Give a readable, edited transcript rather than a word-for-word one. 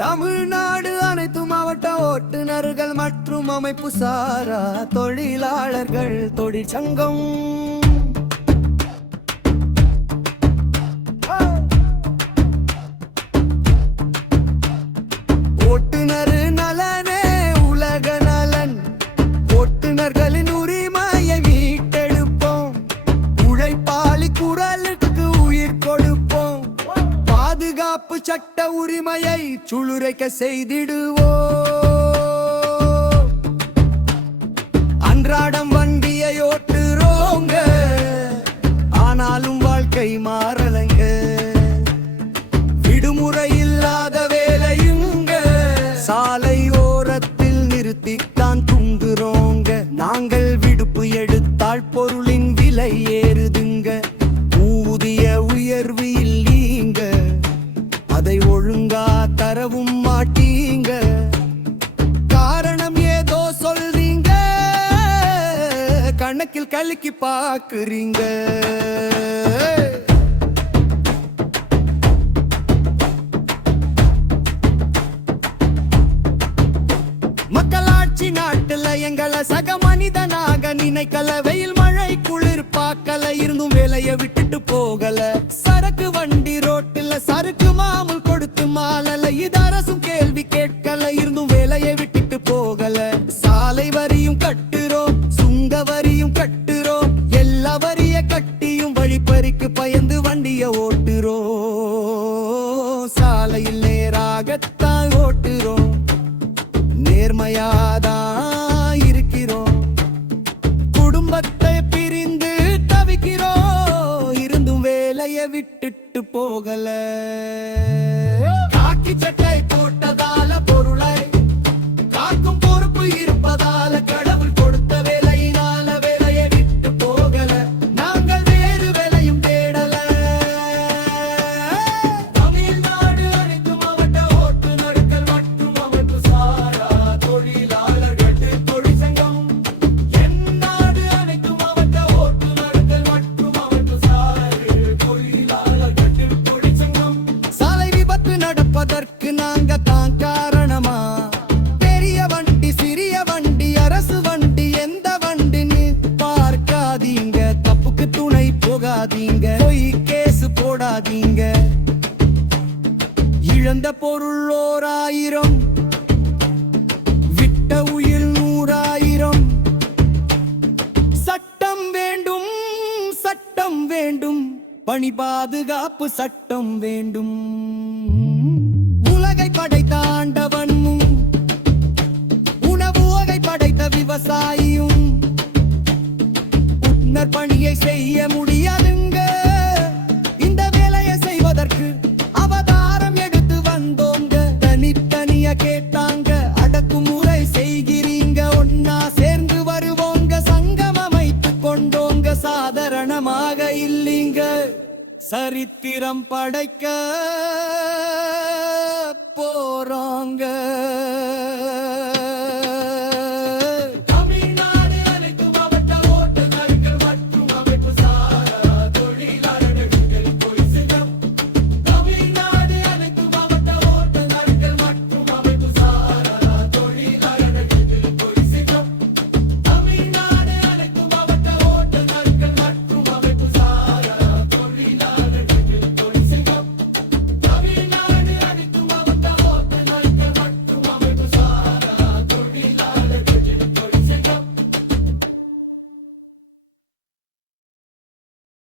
தமிழ்நாடு அனைத்து மாவட்ட ஓட்டுநர்கள் மற்றும் அமைப்பு சாரா தொழிலாளர்கள் தொழிற்சங்கம் ஓட்டுநர் நலனே உலக நலன். ஓட்டுநர்களின் உரிமையை மீட்டெடுப்போம். உழைப்பாளி குரலுக்கு உயிர் கொடுப்போம். பாதுகாப்பு சட்ட உரிமையை சுளுரைக்க செய்திடுவோம். அன்றாடம் வண்டியை ஓட்டுறோங்க, ஆனாலும் வாழ்க்கை மாறலைங்க. விடுமுறை இல்லாத வேலையுங்க, சாலை ஓரத்தில் நிறுத்தித்தான் தூங்குறோங்க. நாங்கள் விடுப்பு எடுத்தால் பொருளின் விலை ஏறுதுங்க. ஊதிய உயர்வு இல்லீங்க, அதை ஒழுங்கா தரவும் மாட்டீங்க. காரணம் ஏதோ சொல்றீங்க, கணக்கில் கலக்கி பாக்குறீங்க. மக்களாட்சி நாட்டுல எங்களை சக மனிதனாக நினைக்கல. வெயில் மழை குளிர் பார்க்கல, இருந்தும் வேலையை விட்டுட்டு போகல. சரக்கு வண்டி ரோட்டுல சரக்கு மாமூல் கொடுத்து மாலல. இது அரசும் கேள்வி கேட்கல, இருந்தும் வேலையை விட்டுட்டு போகல. சாலை வரியும் கட்டுறோம், சுங்க வரியும் கட்டுறோம். எல்லா வரிய கட்டியும் வழிப்பறிக்கு பயந்து வண்டிய ஓட்டுறோம். சாலையில் நேராகத்தான் ஓட்டுறோம், நேர்மையாதான் இருக்கிறோம். குடும்பத்தை பிரிந்து தவிக்கிறோம், இருந்தும் வேலையை விட்டுட்டு போகல. காக்கி சட்டை போட்டதால பொருளை காக்கும் பொறுப்பு இருப்பதால கடவுள் கொடுத்த வேலையினால வேலையை விட்டு போகல. நாங்கள் வேறு வேலையும் தேடல. தமிழ்நாடு அனைத்து மாவட்ட ஓட்டுநர்கள் மற்றும் அமைப்பு சாரா தொழிலாளர்கள் தொழிற்சங்கம். எந்நாடு அனைத்து மாவட்ட ஓட்டுநர்கள் மற்றும் அமைப்பு சாரா தொழிலாளர்கள் தொழிற்சங்கம். சாலை விபத்து நடப்பதற்கு நாங்க தான் காரணமா? பெரிய வண்டி சிறிய வண்டி அரசு வண்டி எந்த வண்டின்னு பார்க்காதீங்க. தப்புக்கு துணை போகாதீங்க, பொய் கேஸ் போடாதீங்க. இழந்த பொருள் 1000, விட்ட உயிர் 100,000. சட்டம் வேண்டும், சட்டம் வேண்டும், பணி பாதுகாப்பு சட்டம் வேண்டும். உலகை படைத்த ஆண்டவனும் உணவு வகை படைத்த விவசாயியும் உட்னர் பணியை செய்ய முடியாதுங்க. இந்த வேலையை செய்வதற்கு அவதாரம் எடுத்து வந்தோங்க. தனித்தனியா கேட்டாங்க, அடக்குமுறை செய்கிறீங்க. ஒன்னா சேர்ந்து வருவோங்க, சங்கம் அமைத்து கொண்டோங்க. சாதாரணமாக இல்லீங்க, சரித்திரம் படைக்க போறாங்க.